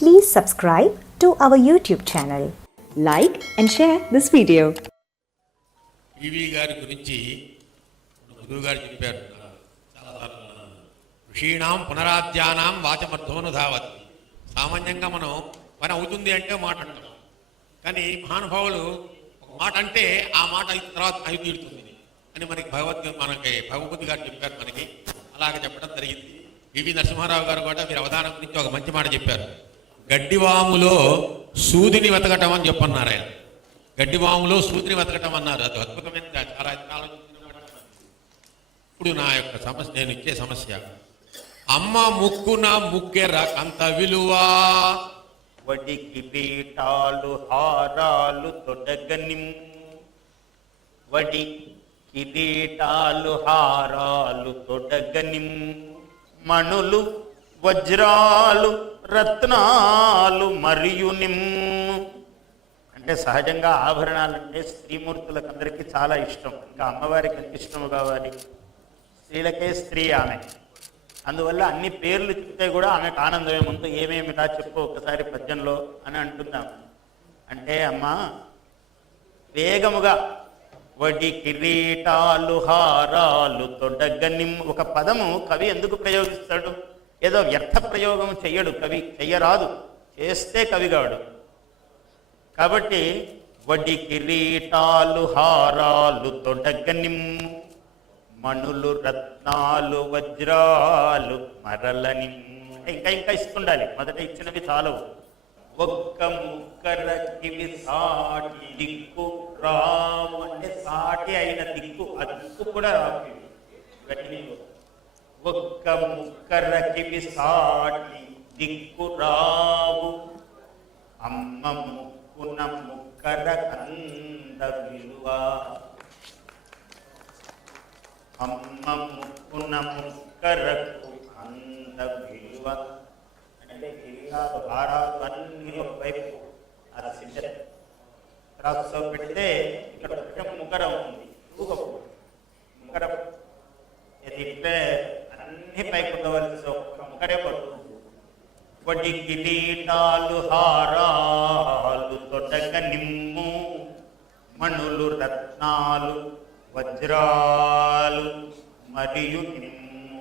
Please subscribe to our YouTube channel. Like and share this video. ఈవీ గారి గురించి గురువు గారు చెప్పారు. ఋషీణాం పునరాధ్యానాం వాచమర్థోను ధావతి సామాన్యంగా మనం పని అవుతుంది అంటే మాట అంటాం. కానీ మహానుభావులు ఒక మాట అంటే ఆ మాట అయిన తర్వాత అయి తీరుతుంది. అని మనకి భగవద్గీత మనకి భగవద్గీత గారు చెప్పారు మనకి. అలాగ చెప్పడం జరిగింది. వివి నరసింహారావు గారు కూడా మీరు అవధానం గురించి ఒక మంచి మాట చెప్పారు. గడ్డివాములో సూదిని వెతకటం అని చెప్పన్నారు ఆయన. గడ్డివాములో సూదిని వెతకటం అన్నారు అది అద్భుతమైన చాలా ఇప్పుడు నా యొక్క సమస్య నేను ఇచ్చే సమస్య అమ్మ ముక్కున ముక్కెర అంత విలువ. వడికి పీఠాలు హారాలు తొడగని. వడి కిరీటాలు హారాలు తొడగని. మణులు వజ్రాలు రత్నాలు మరియు నిమ్ము. అంటే సహజంగా ఆభరణాలంటే స్త్రీమూర్తులకు అందరికీ చాలా ఇష్టం. ఇంకా అమ్మవారికి ఎంత ఇష్టం కావాలి. స్త్రీలకే స్త్రీ ఆమె. అందువల్ల అన్ని పేర్లు చెప్తే కూడా ఆమెకు ఆనందమే. ముందు ఏమేమిటా చెప్పు ఒకసారి పద్యంలో అని అంటున్నాం. అంటే అమ్మా వేగముగా వడి కిరీటాలు హారాలు తొడగనిం ఒక పదము కవి ఎందుకు ప్రయోగిస్తాడు? ఏదో వ్యర్థ ప్రయోగం చెయ్యడు కవి చెయ్యరాదు. చేస్తే కవిగాడు. కాబట్టి వడి కిరీటాలు హారాలు తొడగని మణులు రత్నాలు వజ్రాలు మరలని. ఇంకా ఇంకా ఇస్తుండాలి. మొదట ఇచ్చినవి చాలవు. ఒక్క ముక్కర కివి సాటి దిక్కు రాము అంటే సాటి అయిన దిక్కు. ఆ దిక్కు కూడా రావు. ఒక్క ముక్కర సాటి దిక్కు రావు అమ్మ ముక్కున ముక్కర కంద విలువ. అమ్మ ముక్కున ముక్కరకు కంద విలువ. అంటే గిరిగాలు భారాలు అన్ని వైపు అలా సిద్ధ క్రాస్లో పెడితే అన్ని పైకి ఉండవలసి ఒక్క ముక్కరే పడుతుంది వడి కిరీటాలు హారాలు తొడగ నిమ్ము మణులు రత్నాలు వజ్రాలు మరియు నిమ్ము.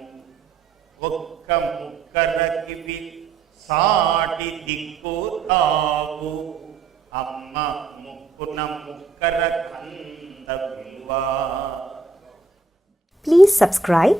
ఒక్క ముక్కరకివి సాటి దిక్కు తావు. అమ్మ ముక్కున ముక్కర కంద విలువ. Please subscribe